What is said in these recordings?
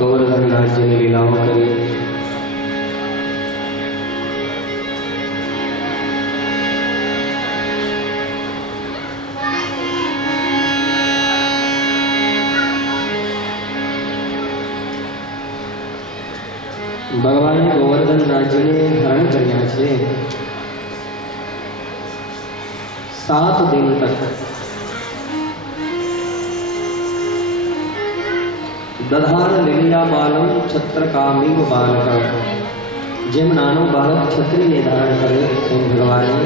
ગોવર્ધન નાથજીની લીલાઓ કરી. ભગવાને ગોવર્ધન નાથજીને હરણ કર્યા છે 7 दिन तक. દધાર લીલિયા બાલમ છત્રકામીવ બાલક. જેમ નાનો બાળક છત્રીને ધારણ કરે એમ ભગવાને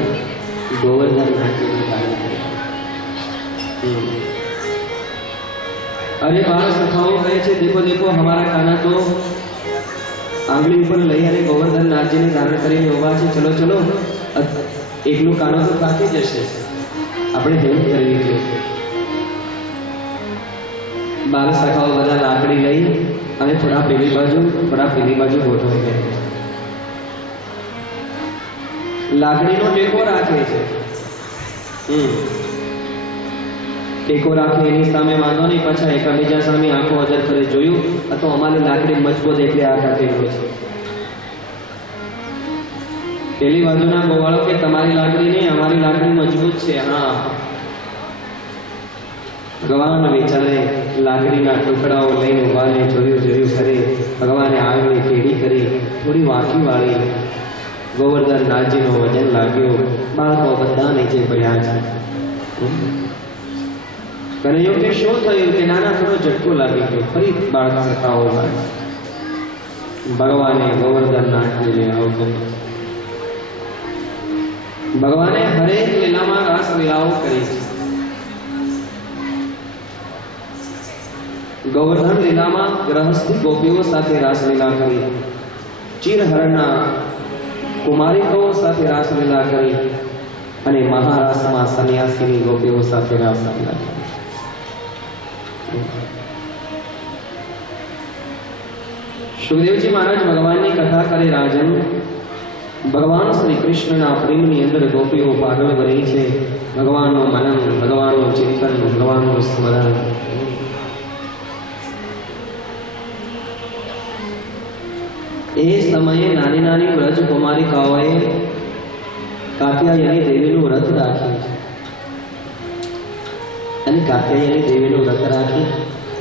ગોવર્ધન નાથજીને ધારણ કર્યા. अरे बाल सखाओ कहे छे देखो देखो हमारा काना तो आंगली पर लई अने गोवर्धन नाथजी ने धारण करीने उभा छे. चलो चलो एकलो कानो तो थाकी जशे, આપણે હેલ્પ કરવી છે. બાલ સખાઓ બધા લાકડી લઈ અને થોડા પેલી બાજુ ગોઠવાઈ ગયા. લાકડીનો ટેકો રાખે છે. ટેકો રાખે એની સામે વાંધો નહીં, પાછા એકબીજા સામે આંખો અજર કરે. જોયું આ તો અમારી લાકડી મજબૂત એટલે આ ખાતે હોય છે. પેલી બાજુના ગોવાળો કે તમારી લાકડી નહીં, અમારી લાકડી મજબૂત છે. હા, ભગવાન વિચારે લાકડીના ટુકડાઓ લઈને ઉભાને જોયું કરે. ભગવાને આગળ કેડી કરી, થોડી વાંકી વાળી. ગોવર્ધન નાથજીનો વજન લાગ્યો. બાળકો બધા નીચે પડ્યા છે. કનૈયો કે શું થયું? કે નાના થોડો ઝટકો લાગી ગયો. ફરી બાળક સખાઓ. ભગવાને ગોવર્ધન નાથજીને આવતો. ભગવાને હરેક લીલામાં રાસ લીલાઓ કરી છે. ગોવર્ધન લીલામાં ગ્રહસ્થી ગોપીઓ સાથે રાસલીલા કરી. ચીરહરણના કુમારિકાઓ સાથે રાસલીલા કરી અને મહારાસમાં સન્યાસીની ગોપીઓ સાથે રાસલીલા કરી. સુખદેવજી મહારાજ ભગવાનની કથા કરે. રાજન, ભગવાન શ્રી કૃષ્ણના પ્રેમની અંદર ગોપીઓ પાગલ બની છે. ભગવાનનું મનન, ભગવાનનું ચિંતન, ભગવાનનું સ્મરણ. એ સમયે નાની નાની વ્રજ કુમારિકાઓએ કાત્યાયની દેવીનું વ્રત રાખ્યું છે. અને કાત્યાયની દેવીનું વ્રત રાખી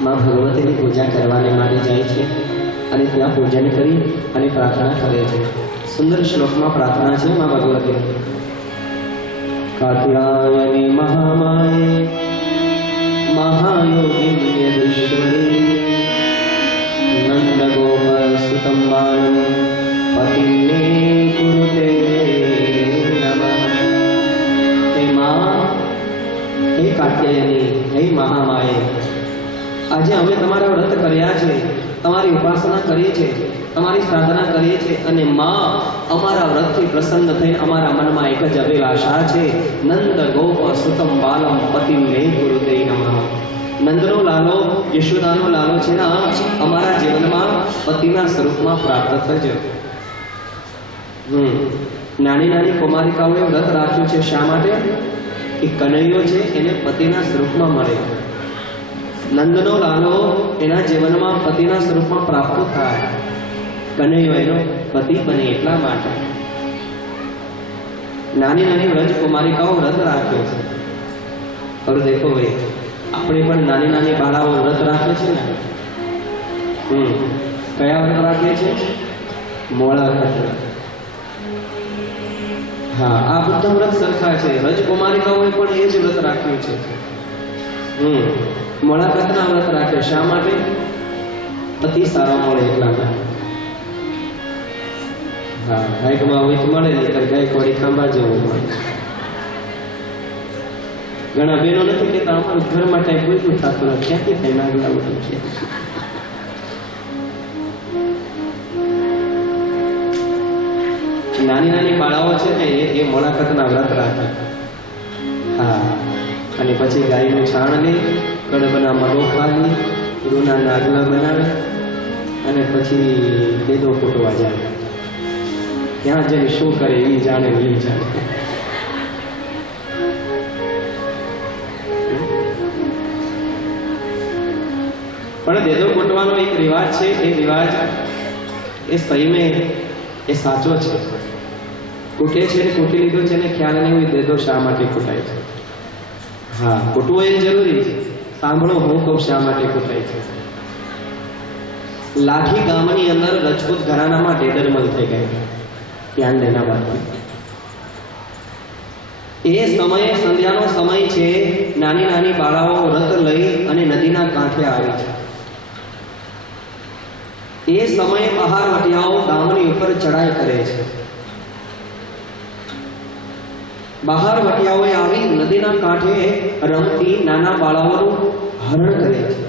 માં ભગવતીની પૂજા કરવાને માટે જાય છે. અને ત્યાં પૂજન કરી અને પ્રાર્થના કરે છે. સુંદર શ્લોકમાં પ્રાર્થના છે માં ભગવતી. કાત્યાયની મહામાયે મહાયોગિન્યધીશ્વરી નંદ ગોપ સુતમ બાલમ પતિને કુરુતે નમઃ. હે માં, હે કાત્યાયની, હે મહામાયે, આજે અમે તમારા વ્રત કર્યા છે, તમારી ઉપાસના કરીએ છીએ, તમારી સાધના કરીએ છીએ. અને માં અમારા વ્રતથી પ્રસન્ન થઈ અમારા મનમાં એક જ અભિલાષા છે. નંદ ગોપ સુતમ બાલમ પતિને કુરુતે નમઃ. નંદનો લાલો, યશોદાનો લાલો છે ને અમારા જીવનમાં પતિના સ્વરૂપમાં પ્રાપ્ત થજો. નાની નાની કુમારિકાઓએ વ્રત રાખ્યું છે. શા માટે? કે કનૈયો છે એને પતિના સ્વરૂપમાં મળે. નંદનો લાલો એના જીવનમાં પતિના સ્વરૂપમાં પ્રાપ્ત થાય. કનૈયો એનો પતિ બને એટલા માટે નાની નાની વ્રજ કુમારિકાઓ વ્રત રાખ્યો છે. હવે દેખો ભાઈ, આપણે પણ નાની નાની બાળાઓ વ્રત રાખે છે ને. કયા વ્રત રાખે છે? મોળા વ્રત. હા, આ બધા વ્રત સરખા છે. વ્રજ કુમારિકાઓએ પણ એ જ વ્રત રાખ્યું છે. મોળાકતના વ્રત રાખે. શા માટે? પતિ સારો મળે એટલા માટે. હા, ગાયકમાં હોય તો મળે, નહીં ગાયક વળી ખાંભા જેવું મળે. ઘણા બહેનો નથી કહેતા અમારું ઘર માટે કોઈ થતું નથી. ક્યાંથી થાય નાગલા બધું છે. નાની નાની બાળાઓ છે ને એ મોળાકતના વ્રત રાખે. હા, અને પછી ગાયનું છાણ લે, કડબના મરોખા લે, રૂના નાગલા બનાવે અને પછી ભેદો ફૂટવા જાય. ત્યાં જઈને શું કરે એ જાણે, એ જાણે. પણ દેદો કૂટવાનો એક રિવાજ છે, એ રિવાજ એ સહીમે એ સાચો છે. કૂટે છે ને કૂટી લીધો છે ને ખ્યાલ નહીં હોય દેદો શા માટે કૂટાય છે. હા, કૂટવો એ જરૂરી છે. સાંભળો હું કહું શા માટે કૂટાય છે. લાઠી ગામની અંદર રજપૂત ઘરાનામાં ડેડરમલ થઈ ગયા. ધ્યાન દેના વાત. એ સમયે સંધ્યાનો સમય છે. નાની નાની બાળાઓ વ્રત લઈ અને નદીના કાંઠે આવી છે. એ સમયે બહારવટિયાઓ ગામની ઉપર ચડાઈ કરે છે. બહારવટિયાઓએ આવી નદીના કાંઠે રમતી નાના બાળાઓનું હરણ કરે છે.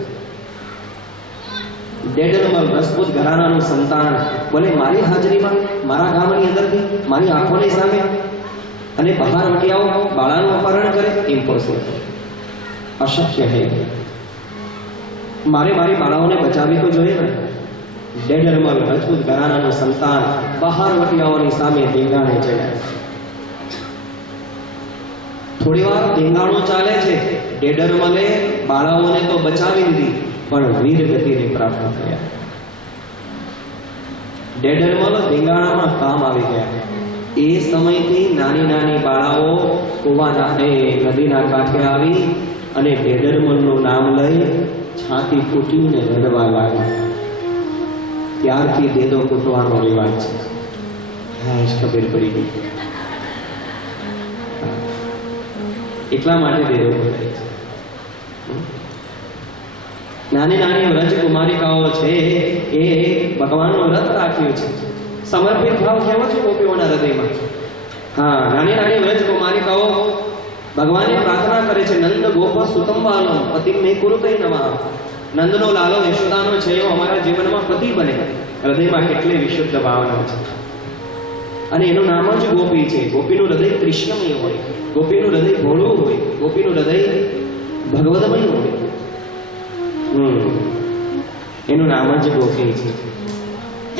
ડેડરમલ રજપૂત ઘરાનાનું સંતાન બોલે મારી હાજરીમાં મારા ગામની અંદરથી મારી આંખોની સામે અને બહારવટિયાઓ બાળાનું અપહરણ કરે. ઇમ્પોસિબલ, અશક્ય છે. મારે મારી બાળાઓને બચાવી તો જોઈએ ને. ડેડરમલ રજપૂત ઘરાનાનું સંતાન બહારવટિયાઓની સામે ધીંગાણે ચડ્યા. થોડી વાર ધીંગાણું ચાલે છે. ડેડરમલે બાળાઓને તો બચાવી લીધી, પણ વીર ગતિને પ્રાપ્ત થયા. ડેડરમલ ધીંગાણામાં કામ આવી ગયા. એ સમયથી નાની નાની બાળાઓ કુવાના નદીના કાંઠે આવી અને ડેડરમલનું નામ લઈ છાતી ફૂટીને રડવા લાગ્યા. ત્યારથી દેદો કૂટવાનો રિવાજ છે. હા, ખબર પડી ગઈ. એટલા માટે દેદો કૂટાય છે. નાની નાની વ્રજ કુમારિકાઓ છે એ ભગવાનનું વ્રત રાખ્યું છે. સમર્પિત ભાવ કેવો છે ગોપીઓના હૃદયમાં. હા, નાની નાની વ્રજ કુમારિકાઓ ભગવાનને પ્રાર્થના કરે છે. નંદ ગોપ સુતમ બાલમ પતિમ મે કુરુતે નમઃ. નંદનો લાલો યશોદાનો છેયો અમારા જીવનમાં પતિ બને. હૃદયમાં કેટલી વિશુદ્ધ ભાવના છે. અને એનું નામ જ ગોપી છે. ગોપીનું હૃદય કૃષ્ણમય હોય, ગોપીનું હૃદય ભોળું હોય, ગોપીનું હૃદય ભગવદમય હોય. એનું નામ જ ગોપી છે.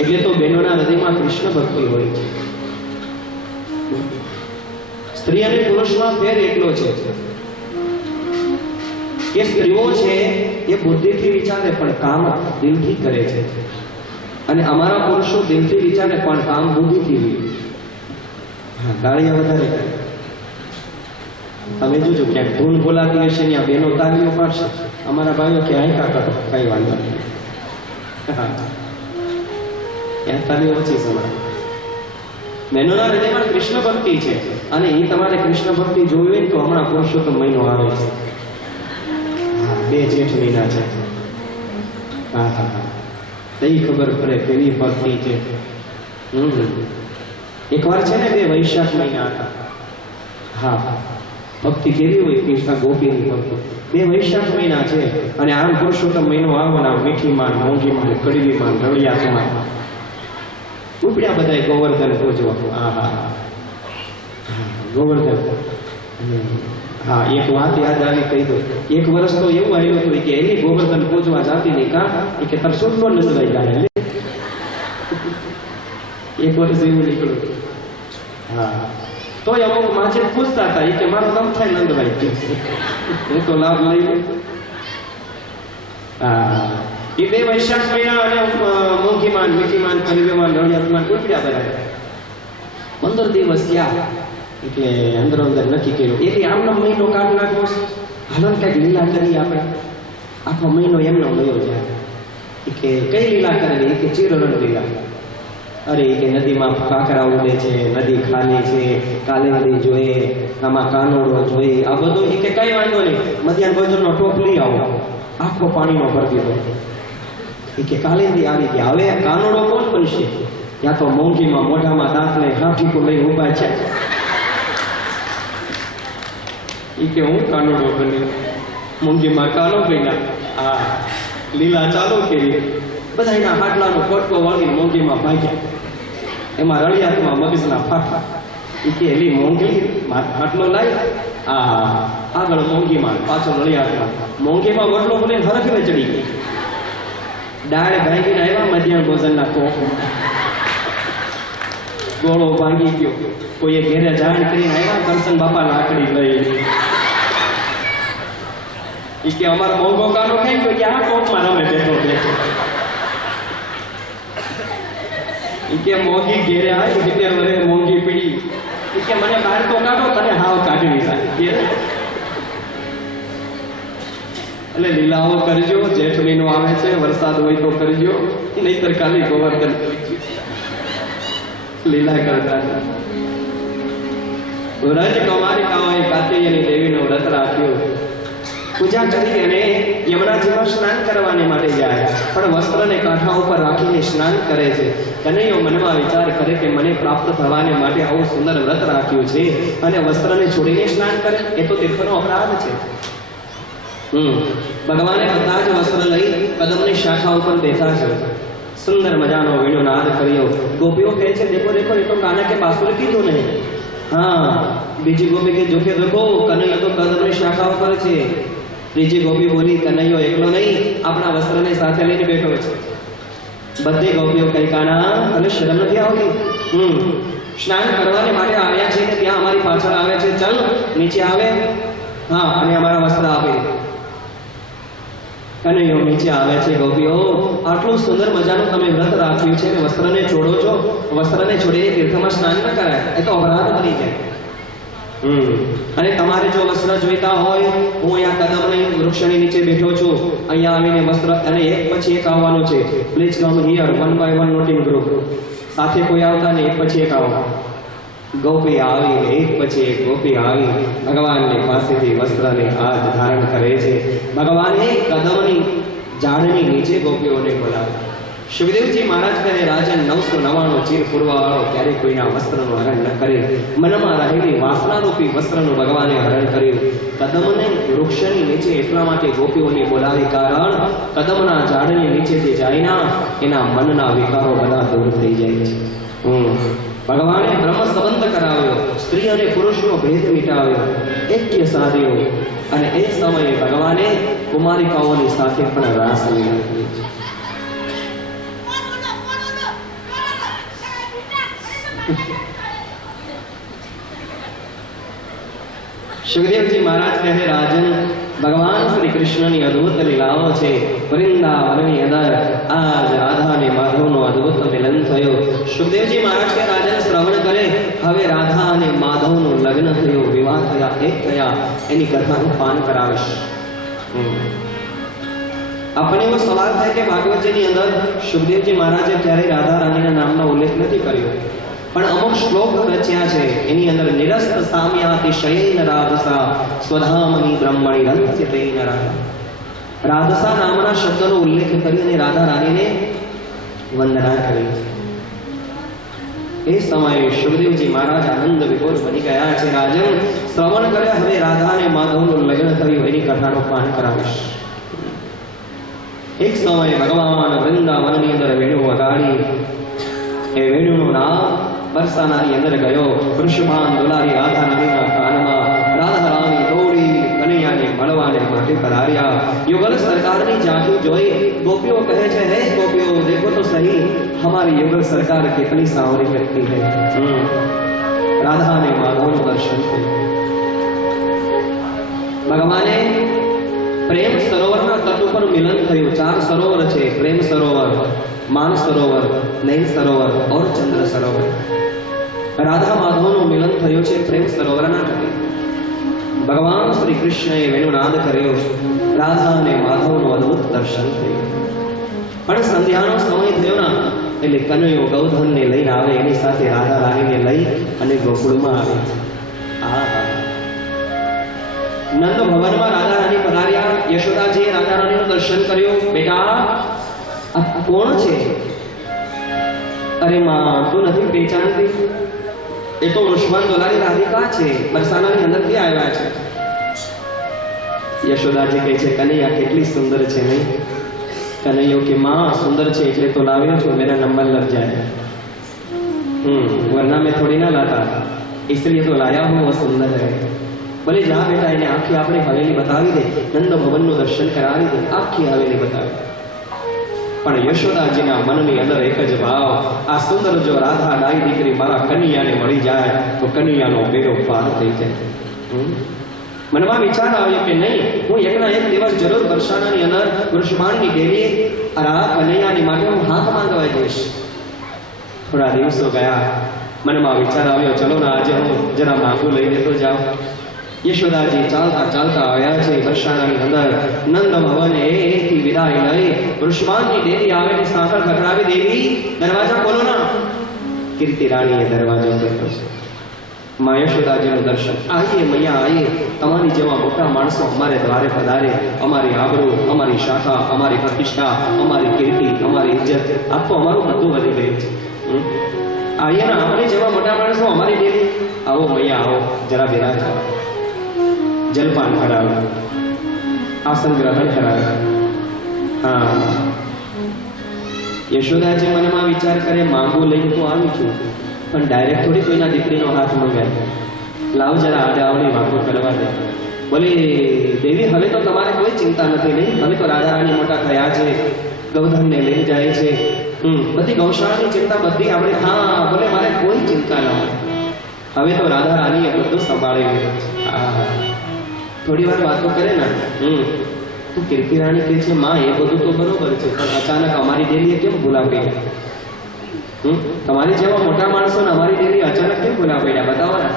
એટલે તો બહેનોના હૃદયમાં કૃષ્ણ ભક્તિ હોય છે. સ્ત્રી અને પુરુષમાં ફેર એટલો છે કે સ્ત્રીઓ છે એ બુદ્ધિથી વિચારે પણ કામ દિલથી કરે છે, અને અમારા પુરુષો દિલથી વિચારે પણ કામ બુદ્ધિથી. હા, ગાળિયા વધારે કરે. તમે જોજો ક્યાંક ધૂન બોલાતી હશે ત્યાં બહેનો તાલીઓ પાડશે. અમારા ભાઈઓ કે અહીં કાકા કઈ વાંધો નહીં. હા, ત્યાં તાલીઓ ઓછી સમાય. બહેનોના હૃદયમાં કૃષ્ણ ભક્તિ છે, અને એ તમારે કૃષ્ણ ભક્તિ જોવી હોય તો હમણાં પુરુષોત્તમ મહિનો આવે છે. હા, 2 જેઠ મહિના છે. હા હા હા, તઈ ખબર પડે કેવી ભક્તિ છે. એકવાર છે ને 2 વૈશાખ મહિના હતા. હા, ભક્તિ કેવી હોય કૃષ્ણ ગોપીની ભક્તિ. 2 વૈશાખ મહિના છે, અને આમ પુરુષોત્તમ મહિનો આવવાના મીઠીમાં, મોંઘીમાં, કડવીમાં, રળિયાતમાં ઉપડ્યા બધા ગોવર્ધન પૂજવા. હા હા, ગોવર્ધન. હા, એક વાત યાદ આવી કહી દો. એક વર્ષ તો એવું આવ્યું હતું કે એની ગોવર્ધન પૂજવા જાતી નહીં. કાં કે તાર સુરનો નંદભાઈ જાય. એક વર્ષ એવું નીકળ્યું. હા, તો અમુક માછે પૂછતા હતા કે મારો નામ થાય નંદભાઈ. હું તો લાભ લઈ લઉં. હા, એ 2 વૈશાખ મહિના અને મોંઘીમાન, મીઠીમાન, કડવીમાન, રળિયાતમાન ઉપડ્યા બધા. 15 દિવસ થયા એટલે અંદર અંદર નક્કી કર્યું એટલે આમનો મહિનો કાઢ નાખવો છે. હાલો કંઈક લીલા કરીએ આપણે. આખો મહિનો એમનો ગયો જાય. કે કઈ લીલા કરેલી? કે ચિરરણ લીલા. અરે કે નદીમાં કાંકરા ઉડે છે, નદી ખાલી છે, કાલિંદી જોઈએ, આમાં કાનોડો જોઈએ, આ બધું. કે કઈ વાંધો નહીં, મધ્યાહન ભોજનનો ટોપ લઈ આવો. આખો પાણીનો ભરતી હોય. કે કાલિંદી આવી ગયા. હવે કાનોડો કોણ બનશે? ત્યાં તો મોંઘીમાં મોઢામાં દાંતને હાથીકો લઈ ઉભા છે. કે હું કાનોડો બન્યો. મોંઘીમાં કાનો બન્યા. હા, લીલા ચાલો કરી. બધા એના હાટલાનો કોટકો વાળી મોંઘીમાં ભાગ્યા. એમાં રળિયાતમાં મગજના ફાફા. કે એલી મોંઘી હાટલો લાવી. આગળ મોંઘીમાં, પાછળ રળિયાતમાં. મોંઘીમાં વડલો બને હરખને ચડી ગઈ. ડાળ ભાંગીને આવ્યા મધ્યાહન ભોજનના કોપ. ગોળો ભાંગી ગયો. કોઈએ ઘેરે જાણ કરીને આવ્યા. કરશન બાપા લાકડી લઈ. ઈ કે અમારો મોંઘો કાનો કઈ ગયો કે આ કોપમાં રમે બેઠો બેઠો. ઈ કે મોંઘી ઘેરે આવી 70 વર્ષે મોંઘી પીડી. ઈ કે મને બહાર તો કાઢો, તને હાવ કાઢવી સારી. એટલે લીલાઓ કરજો, જેઠ મહિનો આવે છે, વરસાદ હોય તો કરજો, નહીતર ખાલી ગોવર્ધન કરજો. લીલા કરતા વ્રજ કૌમારિકાઓએ કાત્યાયની દેવીનો વ્રત રાખ્યો, પૂજા કરી અને યમુનાજીમાં સ્નાન કરવાને માટે જાય, પણ વસ્ત્રને કાંઠા ઉપર રાખીને સ્નાન કરે છે. કનૈયો મનમાં વિચાર કરે કે મને પ્રાપ્ત થવાને માટે આવું સુંદર વ્રત રાખ્યું છે અને વસ્ત્રને છોડીને સ્નાન કરે, એ તો તીર્થનો અપરાધ છે. ભગવાને બધા જ વસ્ત્ર લઈ કદમની શાખા ઉપર બેઠા છે. સુંદર મજાનો વીણો નાદ કર્યો. ગોપીઓ કહે છે, દેખો દેખો, એ તો કાના કે બાસુર કીધું નહીં. હા, બીજી ગોપી કે જોકે દેખો, કનૈયો તો કદમની શાખા ઉપર છે. ત્રીજી ગોપી બોલી, કનૈયો એકલો નહીં, આપણા વસ્ત્રને સાથે લઈને બેઠો છે. બધી ગોપીઓ કઈ, કાના અને શરમ નથી આવતી? સ્નાન કરવાને માટે આવ્યા છે ને ત્યાં અમારી પાછળ આવે છે, ચાલ નીચે આવે. હા, અને અમારા વસ્ત્ર આપી. કનૈયો નીચે આવે છે. ગોપીઓ, આટલું સુંદર મજાનું તમે વ્રત રાખ્યું છે ને વસ્ત્રને છોડો છો. વસ્ત્રને છોડીને તીર્થમાં સ્નાન ન કરાય, એ તો અપરાધ બની જાય. અને તમારે જો વસ્ત્ર જોઈતા હોય, હું અહીંયા કદમની વૃક્ષની નીચે બેઠો છું, અહીંયા આવીને વસ્ત્ર, અને એક પછી એક આવવાનું છે. Please come here, 1 by 1 note in group. સાથે કોઈ આવતા ને એક પછી એક આવો. ગોપી આવી, એક પછી એક ગોપી આવી ભગવાનની પાસેથી વસ્ત્રને હાથ ધારણ કરે છે. ભગવાને કદમની ઝાડની નીચે ગોપીઓને બોલાવે. સુખદેવજી મહારાજ કહે, રાજન 999 ચીર પૂરવાવાળો ક્યારેય કોઈના વસ્ત્રનું હરણ ન કરે. મનમાં રહેલી વાસનારૂપી વસ્ત્રનું ભગવાને હરણ કર્યું. કદમને વૃક્ષની નીચે એટલા માટે ગોપીઓને બોલાવી, કારણ કદમના ઝાડની નીચેથી જાયના એના મનના વિકારો બધા દૂર થઈ જાય છે. ભગવાને બ્રહ્મ સંબંધ કરાવ્યો, સ્ત્રી અને પુરુષનો ભેદ મિટાવ્યો, એક્ય સાધ્યો, અને એ સમયે ભગવાને કુમારિકાઓની સાથે પણ રાસલીલા કરી. સુખદેવજી મહારાજ કહે, રાજન, ભગવાન શ્રી કૃષ્ણની અદ્ભુત લીલાઓ છે. વૃંદાવનની અંદર આજ રાધા અને માધવનો અદ્ભુત મિલન થયો. સુખદેવજી મહારાજ કે, રાજન શ્રવણ કરે, હવે રાધા અને માધવનું લગ્ન થયું, વિવાહ થયા, એક થયા, એની કથાનું પાન કરાવીશ. આપણને એવો સવાલ થાય કે ભાગવતજીની અંદર સુખદેવજી મહારાજે ક્યારેય રાધા રાણીના નામનો ઉલ્લેખ નથી કર્યો, પણ અમુક શ્લોક રચ્યા છે. એની અંદર નિરસ્ત સામ્યાતિશયેન રાધસા સ્વધામની બ્રહ્મણી રહસ્યતેન રાધા, રાધસા નામના શબ્દનો ઉલ્લેખ કરી અને રાધા રાણીને વંદના કરી. એ સમયે સુખદેવજી મહારાજ આનંદ વિભોર બની ગયા છે. રાજન શ્રવણ કરે, હવે રાધા અને માધવનું લગ્ન થયું, એની કથાનો પાન કરાવીશ. એક સમયે ભગવાન વૃંદાવનની અંદર વેણુ વગાડી. એ વેણુનું નામ બરસાનાની અંદર ગયો. વૃષભાન દુલારી રાધા રાણીના કાનમાં. રાધા રાણી દોડી કનૈયાને મળવાને માટે પધાર્યા. યુગલ સરકારની ઝાંખી જોઈ ગોપીઓ કહે છે, હે ગોપીઓ, દેખો તો સહી, हमारी युगल सरकार कितनी सांवरी लगती है. राधा ने माधव दर्शन किया. भगवाने प्रेम सरोवરના તટ ઉપર મિલન થયું. 4 સરોવર છે, પ્રેમ સરોવર, માન સરોવર, નૈન સરોવર और ચંદ્ર સરોવર. રાધા માધવનું મિલન થયું છે પ્રેમ સરોવરના તટે. ભગવાન શ્રી કૃષ્ણએ વેણુનાદ કર્યો. રાધા અને માધવનું અદ્ભુત દર્શન થયું. પણ સંધ્યાનો સમય થયો ના એટલે કનૈયો ગૌધનને લઈને આવે, એની સાથે રાધા રાણીને લઈ અને ગોકુળમાં આવે. નંદ ભવનમાં રાધા રાણી પધાર્યા. યશોદાજીએ રાધા રાણીનું દર્શન કર્યું. બેટા, આ કોણ છે? અરે માં, તું નથી પહેચાનતી? એ તો વૃષભાન દુલારી રાધિકા છે, બરસાનાની અંદરથી આવ્યા છે. યશોદાજી કહે છે, કનૈયા કેટલી સુંદર છે નહીં? कन्हैया की माँ सुंदर छे इसलिए तो लाव्यो छो, मेरा नंबर लग जाए. वरना मैं थोड़ी ना लाता, इसलिए तो लाया हूँ, वो सुंदर है. बोले जा बेटा, इन्हें आखी आपने हवेली बतावी दे, नंद भवन નું દર્શન કરાવી દે, આખી હવેલી બતાવી. પણ યશોદાજીના મનની અંદર એક જ ભાવ, આ સુંદર જો રાધા ડાઈ દીકરી મારા કનૈયાને મળી જાય તો કનૈયાનો બેડો પાર થઈ જાય. મનમાં વિચાર આવ્યો કે નહીં, હું એકના એક દિવસ જરૂર વર્ષાની અંદર વૃષભાણની દેવી કનૈયાની માટે હું હાથ માંગવા જઈશ. થોડા દિવસો ગયા, મનમાં વિચાર આવ્યો, ચલો ને આજે હું જરા માંગુ લઈ લેતો જાઉં. યશોદાજી ચાલતા ચાલતા આવ્યા છે વર્ષાની અંદર. નંદ ભવને એકથી વિદાય લઈ વૃષભાણની દેવી આવીને સાંકળ ખખડાવી, દેવી દરવાજા ખોલો ના. કીર્તિ રાણીએ દરવાજો ખોલ્યો છે. માં યશોદાજીનું દર્શન, આઈએ મૈયા આઈએ, તમારી જેવા મોટા માણસો અમારે દ્વારે પધારે, અમારી આબરૂ, અમારી શાખા, અમારી પ્રતિષ્ઠા, અમારી કીર્તિ, અમારી ઇજ્જત, આ તો અમારું બધું વધી ગયું છે. આઈએ ને અમારી જેવા મોટા માણસો અમારી દેવી, આવો મૈયા આવો, જરા બિરાજો, જલપાન કરાવો, આસન ગ્રહણ કરાવે. હા, યશોદાજી મનમાં વિચાર કરે, માંગુ લઈને તો આવી છું, પણ ડાયરેક્ટ થોડી કોઈના દીકરીનો હાથ મંગાય, લાવ જરા આડાવડી વાતો કરવા દે. બોલી દેવી, હવે તો તમારે કોઈ ચિંતા નથી, નહીં? હવે તો રાધા રાણી મોટા થયા છે, ગૌધનને લઈ જાય છે, બધી ગૌશાળાની ચિંતા બધી આપણે. હા, બોલે મારે કોઈ ચિંતા ન હોય, હવે તો રાધા રાણીએ બધું સંભાળી લીધું છે. હા, થોડી વાર વાતો કરે ને, તું કીર્તિ રાણી કહે છે, માં એ બધું તો બરોબર છે, પણ અચાનક અમારી દેવીએ કેમ ભૂલા પડ્યા? તમારી જેવા મોટા માણસો ને અમારી દેવી અચાનક કેમ ભૂલા પડ્યા? બતાવો ને.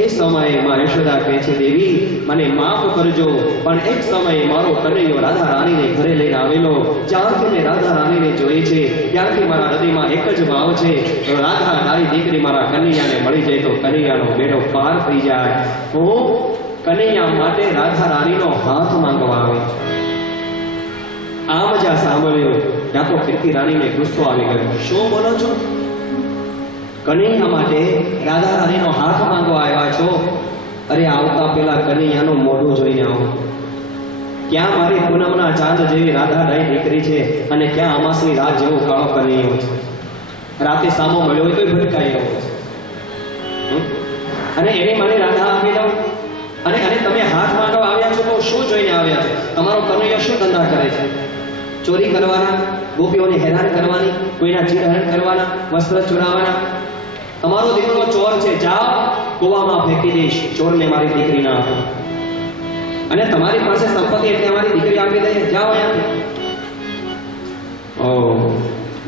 એ સમયે માં યશોદા કહે છે, દેવી મને માફ કરજો, પણ એક સમયે મારો કનૈયો રાધા રાણીને ઘરે લઈને આવેલો. જ્યારથી મેં રાધા રાણીને જોઈ છે ત્યારથી મારા હૃદયમાં એક જ ભાવ છે, રાધા તારી દીકરી મારા કનૈયાને મળી જાય તો કનૈયાનો બેડો પાર થઈ જાય. હું કનૈયા માટે રાધા રાણીનો હાથ માંગવા આવે. આમ જ્યાં સાંભળ્યું ત્યાં તો કીર્તિ રાણીને ગુસ્સો આવી ગયો. શું બોલો છો? કનૈયા માટે રાધા રાણીનો હાથ માંગવા આવ્યા છો? અરે આવતા પેલા કનૈયાનું મોઢું જોઈને આવો. ક્યાં મારી પૂનમના ચાંદ જેવી રાધા રાણી દીકરી છે, અને ક્યાં અમાસની રાત જેવો કાળો કનૈયો છે. રાતે સામો મળ્યો હોય તો ભટકાઈ રહ્યો છે, અને એની મને રાધા આપી દઉં. અને તમે હાથ માંગવા આવ્યા છો તો શું જોઈને આવ્યા છો? તમારો કનૈયો શું ધંધા કરે છે? ચોરી કરવાના, ગોપીઓને હેરાન કરવાની, કોઈના ચીરહરણ કરવાના, વસ્ત્ર ચોરાવાના? તમારો દીકરો ચોર છે, જાઓ કૂવામાં ફેંકી દઈશ, ચોરને મારી દીકરી ના આપો. અને તમારી પાસે સંપત્તિ એટલે અમારી દીકરી આપી દે, જાઓ અહીંયાથી. ઓ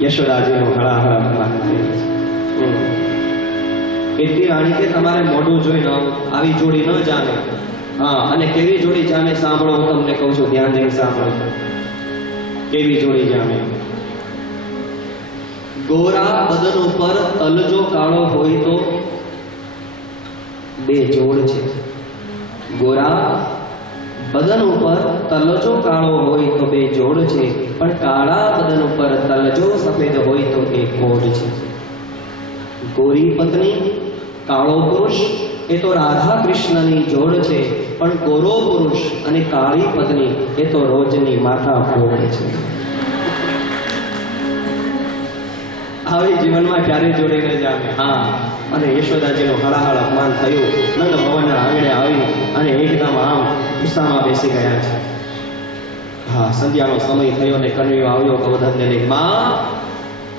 યશોદાજીનો હળાહળ અપમાન થયું. કીર્તિ રાણી કે તમારે મોઢું જોઈને આવી જોડી ન જામે. હા, અને કેવી જોડી જામે સાંભળો, હું તમને કહું છું, ધ્યાન દઈને સાંભળો. કેવી જોડી જામે? ગોરા બદન ઉપર તલજો કાળો હોય તો બે જોડ છે. ગોરા બદન ઉપર તલજો કાળો હોય તો બે જોડ છે, પણ કાળા બદન ઉપર તલજો સફેદ હોય તો એક કોડ છે. ગોરી પત્ની, કાળો પુરુષ એ તો રાધા કૃષ્ણની જોડ છે, પણ ગોરો પુરુષ અને કાળી પત્ની એ તો રોજની માથા ફોડ છે. આવી જીવનમાં ક્યારે જોડે ન જામે. હા, અને યશોદાજીનું હળાહળ અપમાન થયું. નંદ ભવનના આંગણે આવી અને એકદમ આમ ગુસ્સામાં બેસી ગયા છે. હા, સંધ્યાનો સમય થયો ને કનૈયો આવ્યો ગૌધનને લઈ. માં,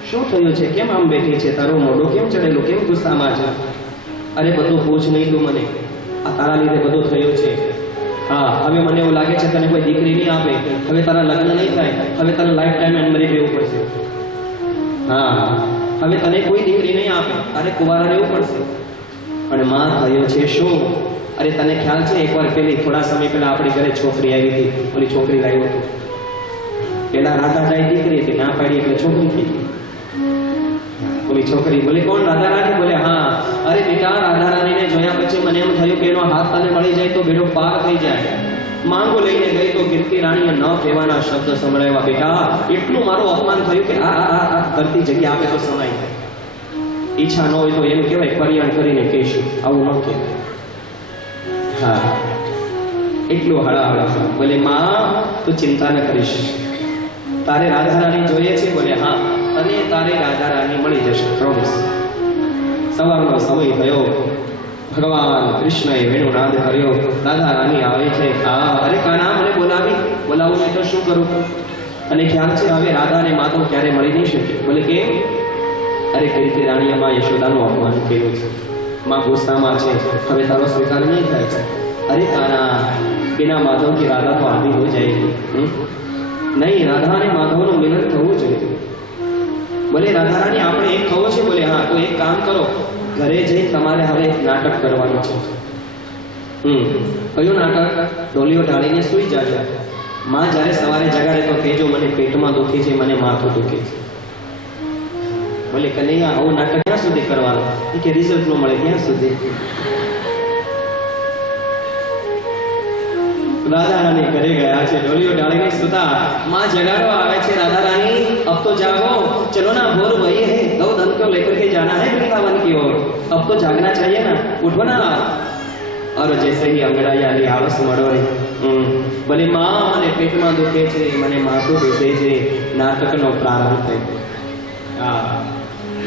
શું થયું છે? કેમ આમ બેઠી છે? તારું મોઢું કેમ ચડેલું? કેમ ગુસ્સામાં છે? અરે બધું પૂછ નહીં તું મને, આ તારા લીધે બધું થયું છે. હા, હવે મને એવું લાગે છે તને કોઈ દીકરી નહીં આપે, હવે તારા લગ્ન નહીં થાય, હવે તને લાઈફ ટાઈમ એનમરી રહેવું પડશે. હા, હવે તને કોઈ દીકરી નહીં આપે, તારે કુંવારા રહેવું પડશે. અને માં થયો છે શું? અરે તને ખ્યાલ છે એકવાર પેલી થોડા સમય પહેલા આપણી ઘરે છોકરી આવી હતી, ઓલી છોકરી લાવી હતી. પેલા રાધા રાણી દીકરી હતી, ના પાડી એટલે છોકરી થઈ. ઓલી છોકરી બોલે, કોણ? રાધા રાણી. બોલે, હા. અરે બેટા, રાધા રાણીને જોયા પછી મને એમ થયું કે એનો હાથ તને મળી જાય તો બેડો પાર થઈ જાય. માંગો લઈને ગઈ તો કીર્તિ રાણીએ ન કહેવાના શબ્દ સંભળાવ્યા. બેટા, એટલું મારું અપમાન થયું કે આ કરતી જગ્યા આપે તો સમાય જાય. ઈચ્છા ન હોય તો એમ કહેવાય પરિયાણ કરીને કહીશું, આવું ન કહેવાય. હા, એટલું હળાહળ. બોલે, માં તું ચિંતા ન કરીશ, તારે રાધા રાણી જોઈએ છે? બોલે, હા, અને તારે રાધા રાણી મળી જશે, પ્રોમિસ. સવારનો સમય થયો, ભગવાન કૃષ્ણએ વેણુનાદ કર્યો, રાધા રાણી આવે છે. હા, અરે કાના, મને બોલાવું નહીં તો શું કરું? અને ખ્યાલ છે હવે રાધાને માતો ક્યારે મળી નહીં શકે. બોલે, કેમ? અરે કીર્તિ રાણીએ માં યશોદાનું અપમાન કર્યું છે, માં ગુસ્સામાં છે, હવે તારો સ્વીકાર નહીં થાય. अरे काना, बिना माधव की राधा तो आदि हो जाएगी। नहीं, राधा ने माधव નું મિલન થવું જોઈએ। બોલે રાધા રાણી આપણે એક થવો છે? બોલે હા, તો એક કામ કરો, ઘરે જઈ તમારે હવે એક નાટક કરવાનું છે। કયું નાટક? ડોલીઓ ઢાળીને સૂઈ જાજો। માં જ્યારે સવારે જગાડે તો કહેજો મને પેટમાં દુખે છે, મને માથું દુખે છે। બોલે કનૈયા આવું નાટક ક્યાં સુધી કરવાનું? કે રિઝલ્ટ ન મળે ત્યાં સુધી। राधा रानी घरे गया है, डोलियो डालेंगे सुता। माँ जगाड़ो आवे छे, राधा रानी अब तो जागो, चलो ना, भोर वही है, दो धन को लेकर के जाना है वृंदावन की ओर, अब तो जागना चाहिए ना, उठो ना। और जैसे ही अंगड़ाई आली आवाज मळो रे, बोले माँ मने पेट में दुखे छे, मने माथुं दुखे छे। नाटकनो प्रारंभ थयो।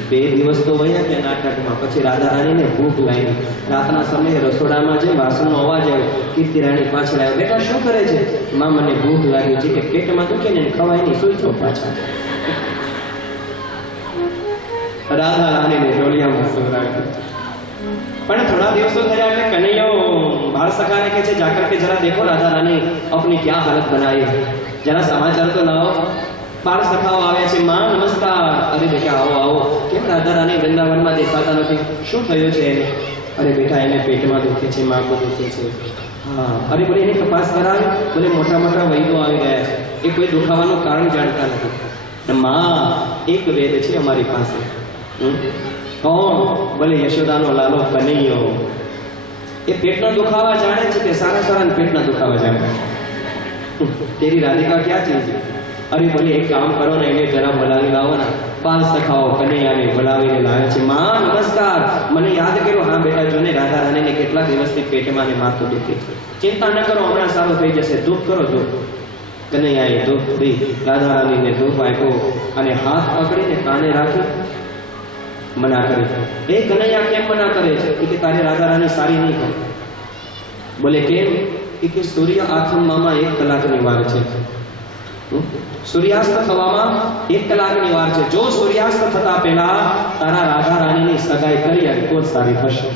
બે દિવસ તો વયા કે નાટકમાં। પછી રાધા રાણીને ભૂખ લાગી। રાતના સમયે રસોડામાં જે વાસણનો અવાજ આવ્યો, કીર્તિ રાણી પાછળ આવ્યા, બેટા શું કરે છે? માં મને ભૂખ લાગી છે, કે પેટમાં દુખે ને ખવાય નહીં, સુઈ જાઓ પાછા। રાધા રાણીને ડોલિયામાં સુવડાવી। પણ થોડા દિવસો થયા એટલે કનૈયો બાળ સખાને કહે છે, જાકર કે જરા देखो राधा रानी अपनी क्या हालत बनाई है, जरा समाचार तो लाओ। बाळ सखाओ आवे छे। मां नमस्कार। अरे बेटा आओ आओ, केम राधा रानी वृंदावનમાં દેખાતા નથી? શું થયું છે? અરે બેટા એને પેટમાં દુખે છે, માથું દુખે છે। હા, અરે બોલે એની તપાસ કરાવી? બોલે મોટા મોટા વૈદ્યો આવી ગયા છે, એ કોઈ દુખાવાનું કારણ જાણતા નથી। માં એક વેદ છે અમારી પાસે। કોણ? બોલે યશોદાનો લાલો કનૈયો। એ પેટનો દુખાવા જાણે છે કે સારા સારા પેટના દુખાવા જાણે? તેરી રાધિકા ક્યાં ચીજ? अरे बोले एक काम करो ना, इन्हें जरा बोलावी लाओ ना। बाल सखाओ कन्हैयाने बोलावीने लावे छे। मां नमस्कार, मने याद करो। हाँ बेटा, जो ने राधा रानी ने કેટલા દિવસથી પેટમાં ને માથું દુખે છે, ચિંતા ન કરો, હમણાં સારું થઈ જશે, ધૂપ કરો ધૂપ। કનૈયાએ ધૂપ દી, રાધા રાણીને ધૂપ આપ્યો અને હાથ પકડીને કાને રાખી મના કરી। એ કનૈયા કેમ મના કરે છે? કે તારે રાધા રાની સારી નહીં થાય। બોલે કેમ? કે સૂર્ય આથમવામાં 1 કલાકની વાર છે, सूर्यास्त થવામાં 1 કલાકની વાર છે। જો સૂર્યાસ્ત થતા પહેલા તારા રાધા રાણીની સગાઈ કરી અને તો સારી થશે।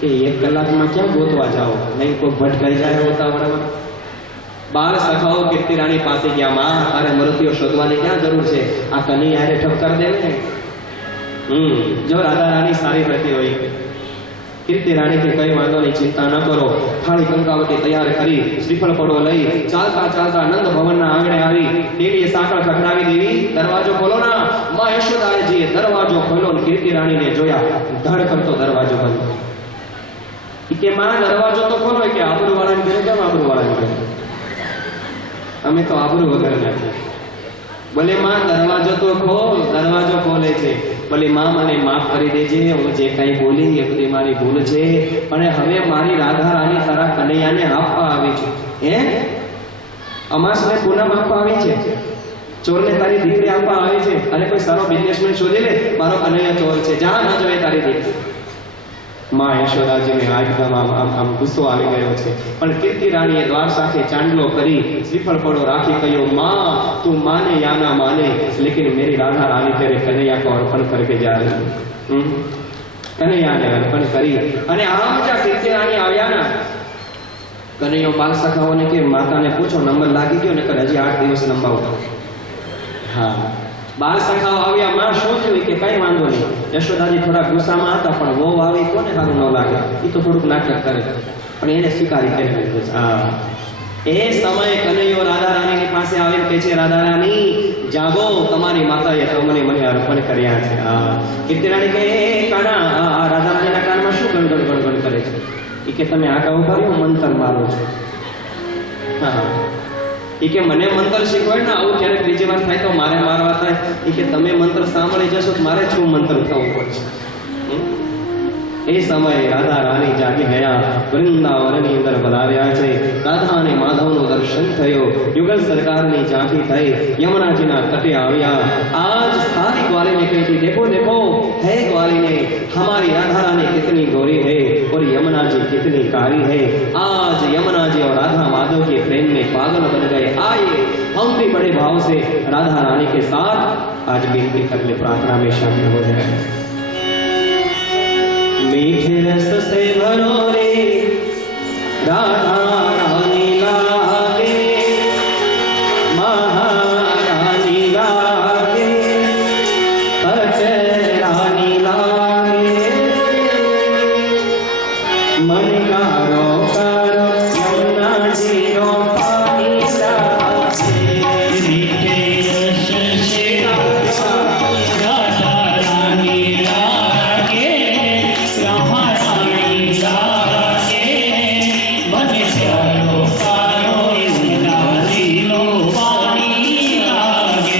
કે 1 કલાકમાં ક્યાં ગોતવા જાઓ? નહીં કોઈ ભટકાઈ જાય ઉતાવળમાં। બાળ સખાઓ કીર્તિ રાણી પાસે ગયા। માં તારે મૃત્યુ શોધવાની ક્યાં જરૂર છે? આ કનૈયાને ઠપકાર દે ને। જો રાધા રાણી સારી રહેતી હોય। कीर्ति राणी के कई वांधो नहीं, चिंता न करो। थाली कंकावती तैयार करी, श्रीफल पड़ो लई चालता चालता नंद भवन ना आंगणे आवी। देवीए साकळ खखડાવી देवी, दरवाजो खोलो ना। मां यशोदाजीए दरवाजो खोलो ने कीर्ति राणी ने जोया, धड़ करतो दरवाजो बंद। के मां दरवाजो तो खोलो, के आबरू वाळाने घरे केम आबरू वाळाने घरे? अमे तो आबरू वगर નથી। बोले मां दरवाजो तो खोल। दरवाजो खोले छे। बोले मां मने माफ करी देजे, હું જે કંઈ બોલી એ બધી મારી ભૂલ છે, પણ હવે મારી રાધા રાણી તારા કનૈયાને આપવા આવી છે। હે અમાસને પૂનમ આપવા આવી છે, ચોરને તારી દીકરી આપવા આવી છે। અને કોઈ સારો બિઝનેસમેન શોધી લે, મારો કનૈયા ચોર છે, જા ન જોવે તારી દીકરી। मां यशोदाजीने एकदम आम गुस्सो આવી ગયો છે। પણ કીર્તિ રાણીએ દ્વાર સાથે ચાંદલો કરી શ્રીફળ પડો રાખી કહ્યું, मां तू माने या ना माने, लेकिन मेरी राधा रानी तेरे कन्हैया को अर्पण करके जा रही है। कन्हैयाने अर्पण કરી અને આમ જ કીર્તિ રાણી આવ્યા ના। કનૈયો બાલ સખાઓને કે માતાને પૂછો નંબર લાગી ગયો ને? હજી 8 દિવસ લંબાવો। હા, बाल सखाओ આવ્યા। मां શું થયું? કે કઈ વાંધો નહીં। યશોદાજી થોડા ગુસ્સામાં હતા, પણ વહુ આવી કોને સારું ન લાગે, એ તો થોડુંક નાટક કરે, પણ એને સ્વીકારી કરી લીધું। હા, એ સમયે કનૈયો રાધા રાણીની પાસે આવીને કહે છે, રાધા રાણી જાગો, તમારી માતાએ તમને મને અર્પણ કર્યા છે। હા, કીર્તિ રાણી કહે, કાના આ રાધા રાણીના કાનમાં શું ગણગણ ગણગણ કરે છે? એ કે તમે આકા ઉભાર્યો, મંત્ર મારો છો। હા, એ કે મને મંત્ર શીખવાડ ને, આવું ક્યારેક બીજી વાર થાય તો મારે મારવા થાય। એ કે તમે મંત્ર સાંભળી જશો તો મારે શું મંત્ર થવું પડશે? એ સમયે રાધા રાણી જાગી ગયા, વૃંદાવનની અંદર પધાર્યા છે। રાધા અને માધવનું દર્શન થયું, યુગલ સરકારની ઝાંખી થઈ, યમુનાજીના તટે આવ્યા। आज सारी ग्वाली ने कही थी, देखो देखो है ग्वाली ने, हमारी राधा रानी कितनी गोरी है और यमुना जी कितनी कारी है। आज यमुना जी और राधा माधव के प्रेम में पागल बन गए। आइए हम भी बड़े भाव से राधा रानी के साथ आज विनती कर ले, प्रार्थना में शामिल हो जाए। मीठे रस से भरो रे राधा रानी लागे महारानी लागे रानी लागे मन कारो कारो यमुना जीरो पानी लागे मीठे रस से राधा रानी लागे महारानी लागे मन कारो कारो यमुना जीरो पानी लागे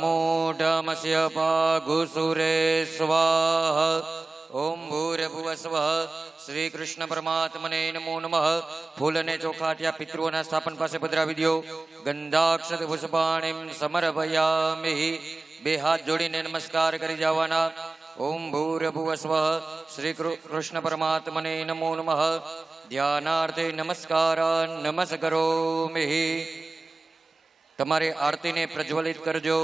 मूढमस्य पाघुसुरे स्वाहा ओम भूर्भुवः स्वः श्री कृष्ण परमात्मने नमो नमः फूल ने ચોખાટિયા પિતૃઓના સ્થાપન પાસે પધરાવી દો ગંધાક્ષત પુષ્પાણીમ સમર્પયામિ બે હાથ જોડીને નમસ્કાર કરી જવાના ઓમ ભૂર્ભુવઃ સ્વઃ શ્રી કૃષ્ણ પરમાત્મને નમો નમઃ ધ્યાનાર્થે નમસ્કાર નમસ્કરોમિ તમારી આરતીને પ્રજ્વલિત કરજો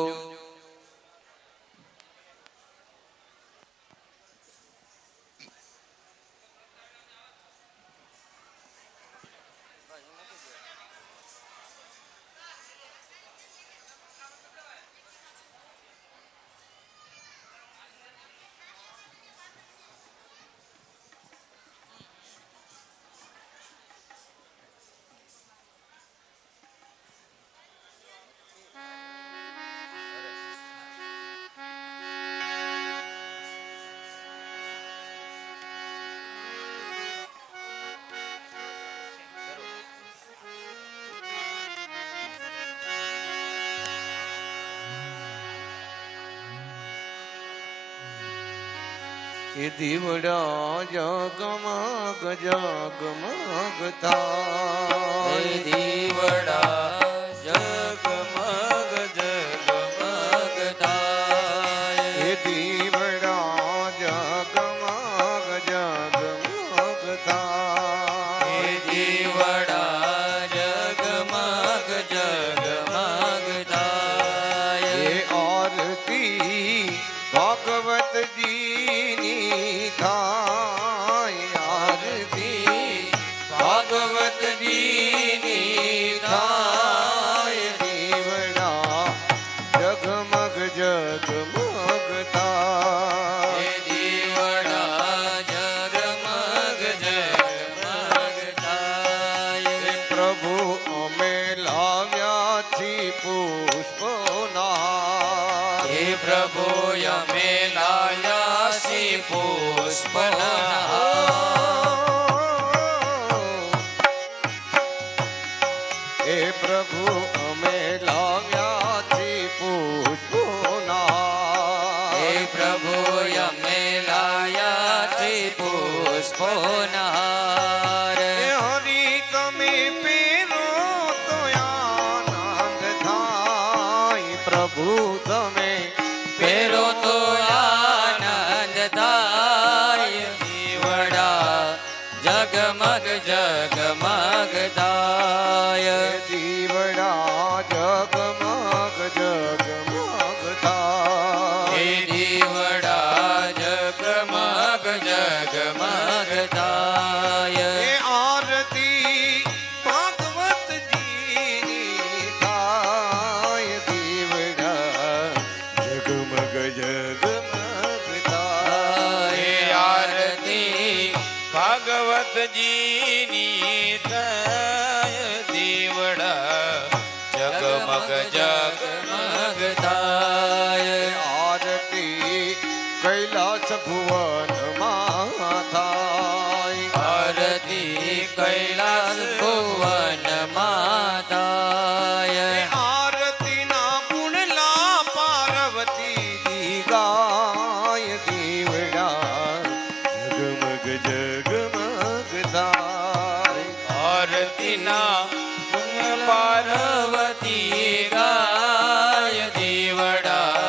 એ દીવડા જગમગ જગમગ થાય દીવડા જગમગ જગમગ થાય એ દીવડા જગમગ જગમગ થાય દીવડા જગમગ જગમગ થાય એ આરતી ભગવતજીની થાય આરતી ભગવતજીની થાય દીવડા જગમગ જગમગ થાય દીવડા જગમગ જગમગ થાય પ્રભુ અમે લાવ્યા છી પુષ્પના હે પ્રભુ અમે લાયા સી પુષ્પના હે પ્રભુ અમે લાવ્યા છી પુષ્પના હે પ્રભુ અમે લાયા સી પુષ્પના હરી તમે પેરો તો આનંદ થાય પ્રભુ તમે પેરો તો આનંદ થાય દીવડા જગમગ જગમગ થાય દીવડા જગમગ જગમગ થાય હે દીવડા જગમગ જગમગ થાય એ આરતી ભાગવતજીની થાય દીવડા જગમગ જગમગ થાય હે આરતી ભાગવતજીની થાય દીવડા જગમગ જગમગ થાય આરતી કૈલાસ ભુવનમાં થાય આરતી કૈલાસ ભુવનમાં થાય આરતીના પુણલા પાર્વતીજી ગાય દીવડા જગમગ જગમગ થાય આરતીના પાર્વતી ગાય દીવડા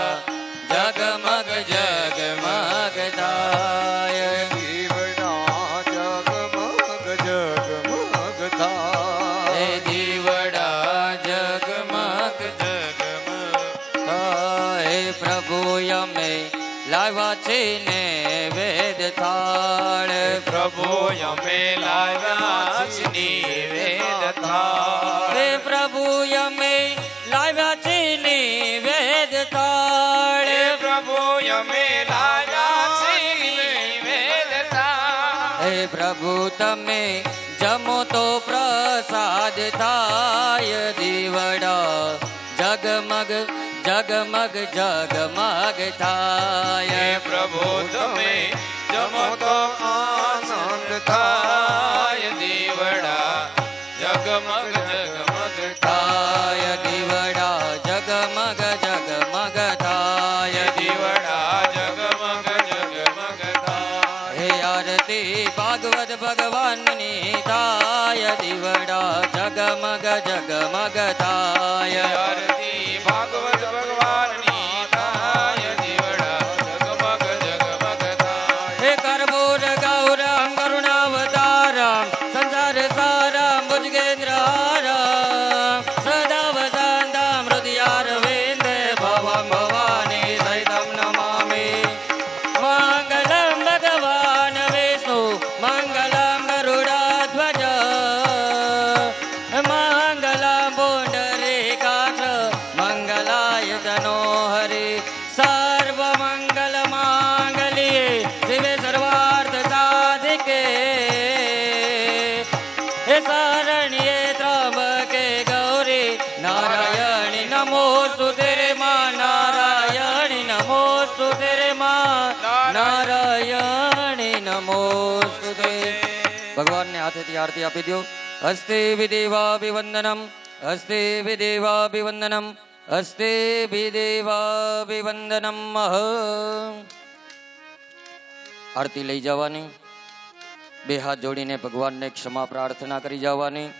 જગમગ જગમગ થાય દીવડા જગમગ જગમગ થાય હે દીવડા જગમગ જગમગ થાય પ્રભુ અમે લાવ્યા છે ને વેદ થાળ પ્રભુ અમે લાવ્યા છીએ વેદ થાળ હે પ્રભુ અમે લાવ્યા છે ને વેદ થાળ હે પ્રભુ અમે લાવ્યા છીએ વેદ થાળ હે પ્રભુ તમે જમો તો પ્રસાદ થાય દીવડા જગમગ જગમગ જગમગ થાય હે પ્રભુ તમે જમો તો આનંદ થાય દીવડા જગમગ જગમગ થાય દીવડા જગમગ જગમગ ભગવાનની થાય દીવડા જગમગ જગમગ થાય આરતી ભાગવત ભગવાનની થાય દીવડા જગમગ જગમગ થાય હે કર્પૂર ગૌરમ કરુણાવતારમ સંસાર સારમ ભુજગેન્દ્રહારમ સદા વસંતમ હૃદયારવિંદે ભવમ ભવાની સહિતમ નમામિ મંગલમ ભગવાન વિષ્ણુ મંગલમ ગરુડાધ્વજ મંગલમ પુંડરીકાક્ષ મંગલાય તનો હરિ સર્વમંગલ માંગલ્યે શિવે સર્વાર્થ સાધિકે હે શરણ્યે ત્રંબકે ગૌરી નારાયણી નમોસ્તુતે માં નારાયણી નમોસ્તુતે માં નારાયણી નમોસ્તુતે ભગવાનને હાથેથી આરતી આપી દો હસ્તે વિદેવાભિવંદનમ હસ્તે વિદેવાભિવંદનમ હસ્તે વિદેવાભિવંદનમ આરતી લઈ જવાની બે હાથ જોડીને ભગવાનને ક્ષમા પ્રાર્થના કરી જવાની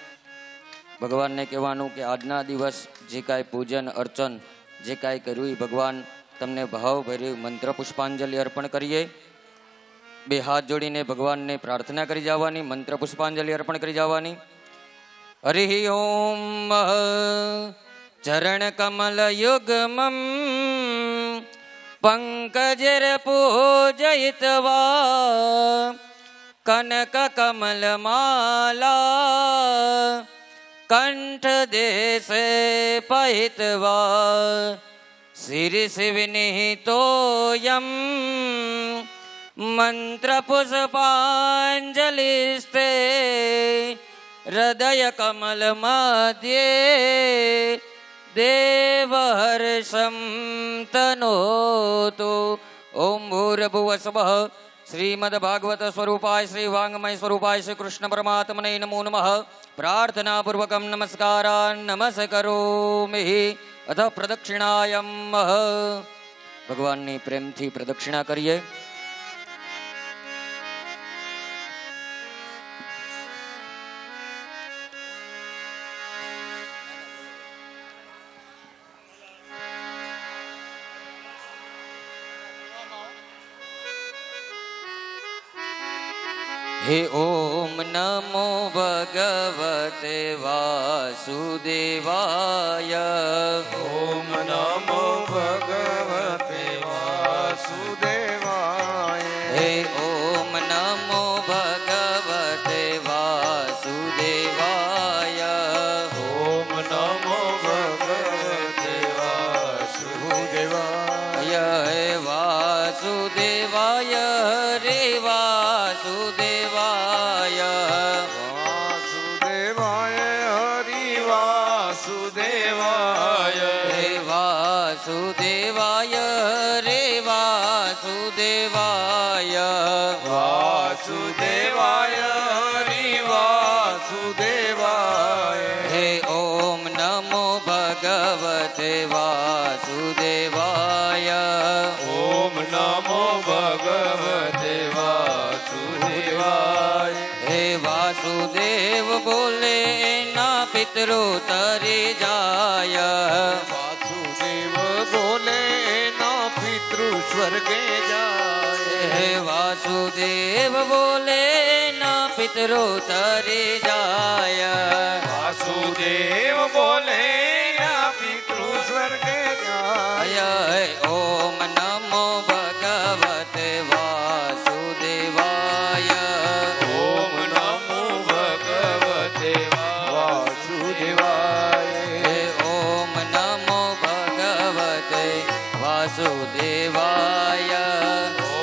ભગવાનને કહેવાનું કે આજના દિવસ જે કાંઈ પૂજન અર્ચન જે કાંઈ કર્યું એ ભગવાન તમને ભાવભર્યું મંત્ર પુષ્પાંજલિ અર્પણ કરીએ બે હાથ જોડીને ભગવાનને પ્રાર્થના કરી જવાની મંત્ર પુષ્પાંજલિ અર્પણ કરી જવાની હરિ ઓમ ચરણ કમલ યુગમમ પંકજર પૂજયિત્વા કનક કમલ માલા કંઠ દેશે પહિત્વા શિરસ વિનિહિતોયમ મંત્ર પુષ્પાંજલિસ્તે હૃદય કમલ મધ્યે દેવહર્ષમ તનોતુ ઓમ ભૂર્ભુવસ્વઃ શ્રીમદ્ભાગવત સ્વરૂપાય શ્રી વાંગમય સ્વરૂપાય શ્રી કૃષ્ણ પરમાત્મને નમો નમઃ પ્રાર્થના પૂર્વકમ નમસ્કારાન નમસ્કરોમિ અથ પ્રદક્ષિણાયમ ભગવાનની પ્રેમથી પ્રદક્ષિણા કરીએ હે ઓમ નમો ભગવતે વાસુદેવાય ઓમ નમો ભગવતે વાસુદેવાય હે ઓમ નમો ભગવતે વાસુદેવાય ઓમ નમો ભગવતે વાસુદેવાય હે વાસુદેવાય રે વાસુદેવાય વાસુદેવાય હરિ વાસુદેવાય હે વાસુદેવાય રે વાસુદેવાય વાસુદેવાય હરિ વાસુદેવાય હે ઓમ નમો ભગવતે વાસુદેવાય ઓમ નમો ભગવતે વાસુદેવાય હે વાસુદેવ બોલે ના પિતરો તરી જાય વાસુદેવ બોલે ના પિતૃ સ્વર્ગે જાય હે વાસુદેવ બોલે ના પિતરો તરી જાય વાસુદેવ બોલે ના પિતૃ સ્વર્ગે જાય હે ઓમ નમો ભગવતે વાસુદેવાય ઓમ નમો ભગવતે વાસુદેવાય હે ઓમ નમો ભગવતે વાસુદેવાય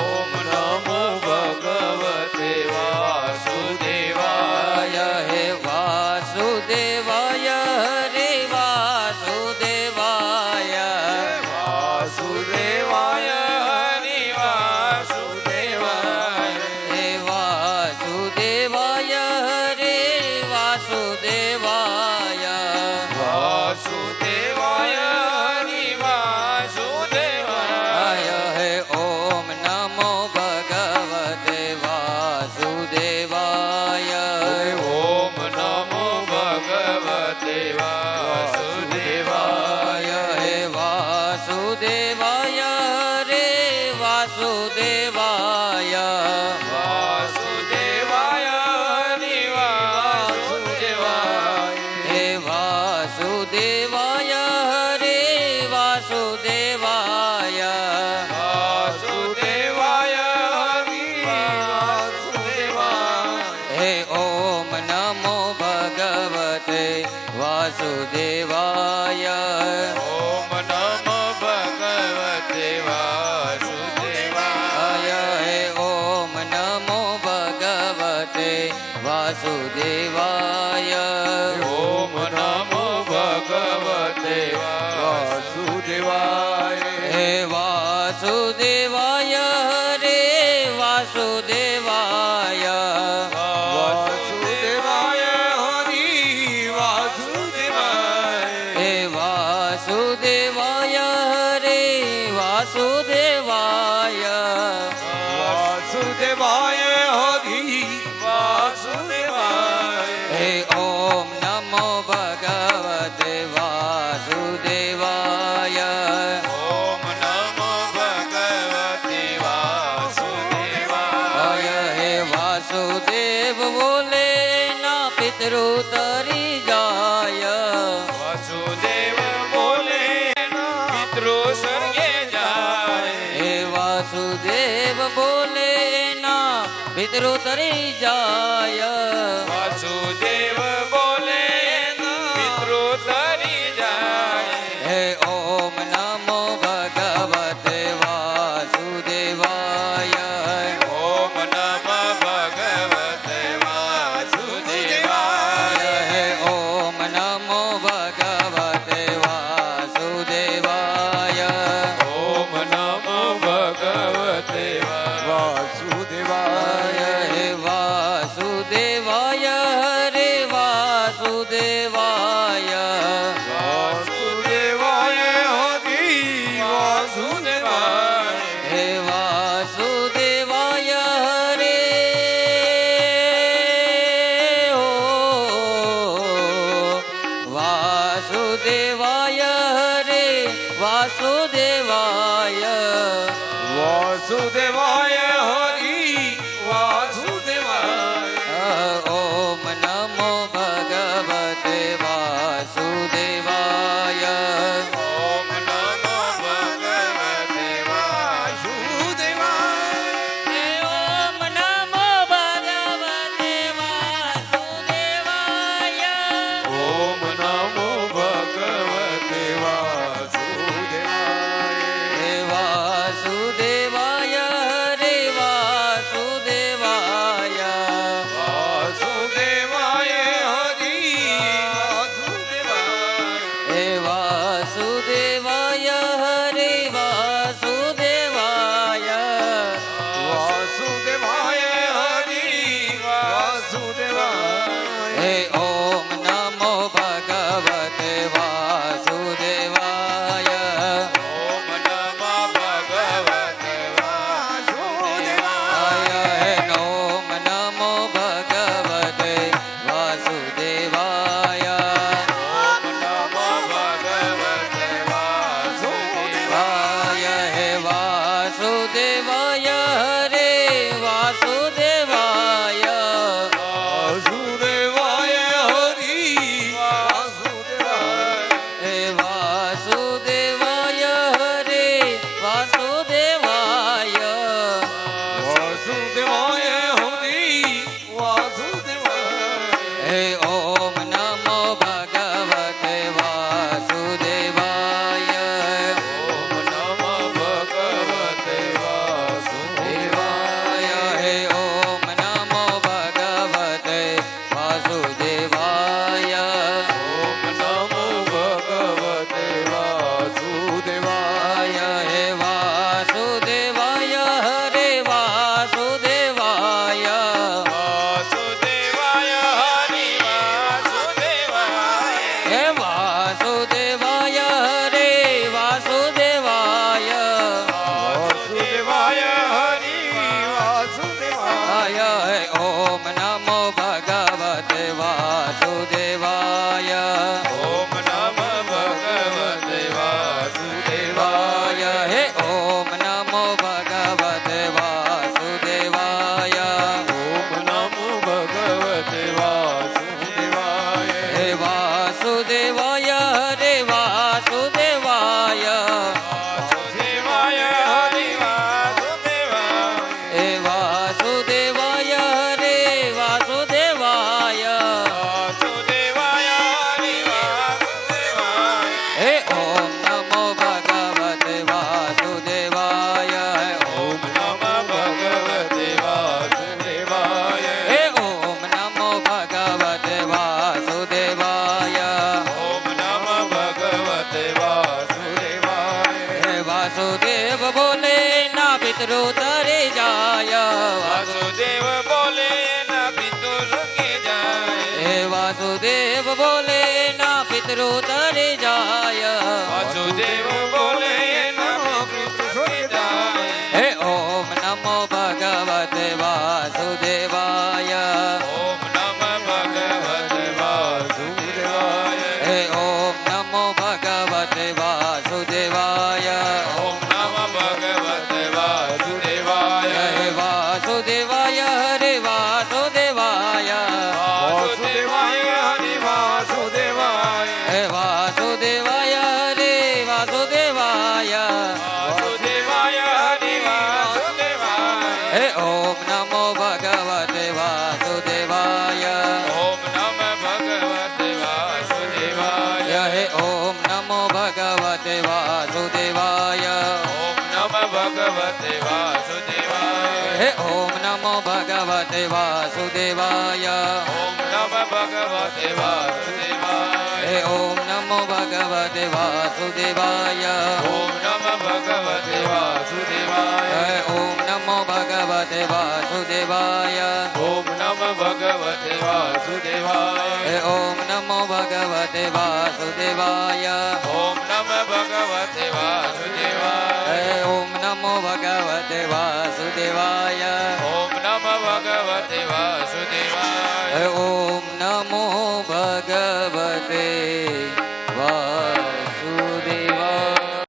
ઓમ નમો ભગવતે વાસુદેવાય હે વાસુદેવાય રે વાસુદેવાય વાસુદેવાય હરિ વાસુદેવાય હે વાસુદેવાય રે વાસુદેવાય વાસુદેવાય હરિ વાસુદેવાય હે ઓમ નમો વાસુદેવાય હરે વાસુદેવાય વાસુદેવાય હરિ વાસુદેવાય હે વાસુદેવાય હરે વાસુદેવાય વાસુદેવાય હરિ વાસુદેવાય હે ઓમ નમો ભગવતે વાસુદેવાય ઓમ નમો ભગવતે વાસુદેવાય હે વાસુદેવ બોલે ના પિતૃ તરી જાય વાસુદેવ બોલે પિતૃ સ્વર્ગે જાય હે વાસુદેવ બોલે ના પિતૃ તરી જાય વાસુદેવ બોલે પિતૃ તરી જાય હે ઓમ નમો ભગવતે વાસુદેવાય ઓમ નમઃ ભગવતે વાસુદેવાય હે ઓમ નમો ભગવતે વાસુદેવાય ઓમ નમો ભગવતે વાસુદેવાય હે વાસુદેવાય હરે વાસુદેવાય વાસુદેવાય હરિ વાસુદેવાય હે વાસુદેવાય હરે ઓ વાસુદેવાય હરે વાસુદેવાય વાસુદેવાય હરિ વાસુદેવાય ઓમ નમો ભગવતે વાસુદેવાય ઓમ નમો ભગવતે વાસુદેવાય ઓમ નમો ભગવતે વાસુદેવાય ઓમ નમો ભગવતે વાસુદેવાય હે વાસુદેવાય હરે વાસુદેવાય વાસુદેવાય હરિ વાસુદેવાય હે વાસુદેવાય હરે વાસુદેવાય વાસુદેવાય હરિ વાસુદેવાય હે ઓમ નમો ભગવતે વાસુદેવાય ઓમ નમઃ ભગવતે વાસુદેવાય હે ઓમ નમો ભગવતે વાસુદેવાય ઓમ નમઃ ભગવતે વાસુદેવાય હે વાસુદેવાય હરે વાસુદેવાય વાસુદેવાય હરિ વાસુદેવાય હે વાસુદેવાય હરે વાસુદેવાય વાસુદેવાય હરિ વાસુદેવાય હે ઓમ નમો ભગવતે વાસુદેવાય ઓમ નમઃ ભગવતે વાસુદેવાય હે ઓમ નમો ભગવતે વાસુદેવાય ઓમ નમો ભગવતે વાસુદેવાય હે વાસુદેવાય હરે વાસુદેવાય વાસુદેવાય હરિ વાસુદેવાય હે વાસુદેવાય હરે વાસુદેવાય વાસુદેવાય હરિ વાસુદેવાય હે ઓમ નમો ભગવતે વાસુદેવાય ઓમ નમઃ ભગવતે વાસુદેવાય હે ઓમ નમો ભગવતે વાસુદેવાય ઓમ નમો ભગવતે વાસુદેવાય હે વાસુદેવાય હરે વાસુદેવાય વાસુદેવાય હરિ વાસુદેવાય હે વાસુદેવાય હરે વાસુદેવાય વાસુદેવાય હરિ વાસુદેવાય હે ઓમ નમો ભગવતે વાસુદેવાય ઓમ નમઃ ભગવતે વાસુદેવાય હે ઓમ નમો ભગવતે વાસુદેવાય ઓમ નમઃ ભગવતે વાસુદેવાય હે વાસુદેવ બોલે પિતરો તરે જાય વાસુદેવ બોલે ના પિતૃ સૂકે જાય હે વાસુદેવ બોલે ના પિતરો તરે જાય વાસુદેવ બોલે ના પિતૃ સૂકે જાય હે ઓમ નમો ભગવતે વાસુદેવાય ઓમ નમ ભગવતે વાસુદેવાય હે ઓમ નમો ભગવતે વાસુદેવાય ઓમ નમ ભગવતે વાસુદેવાય હે વાસુદેવાય હરે વાસુદેવાય વાસુદેવાય હરિ વાસુદેવાય હે વાસુદેવાય હરે વાસુદેવાય વાસુદેવાય હરિ વાસુદેવાય હે ઓમ નમો ભગવતે વાસુદેવાય ઓમ નમ ભગવતે વાસુદેવાય હે ઓમ નમો ભગવતે વાસુદેવાય ઓમ નમ ભગવતે વાસુદેવાય હે ઓમ નમો ભગવતે વાસુદેવાય ઓમ નમ ભગવતે વાસુદેવાય હે ઓમ નમો ભગવતે વાસુદેવાય ઓમ નમ ભગવતે વાસુદેવાય હે ઓમ નમો ભગવતે વાસુદેવાય ઓમ નમ ભગવતે વાસુદેવાય હે ઓમ નમો ભગવતે વાસુદેવાય ઓમ નમ ભગવતે વાસુદેવાય હે ઓમ નમો ભગવતે વાસુદેવાય ઓમ નમ ભગવતે વાસુદેવાય હે ઓમ નમો ભગવતે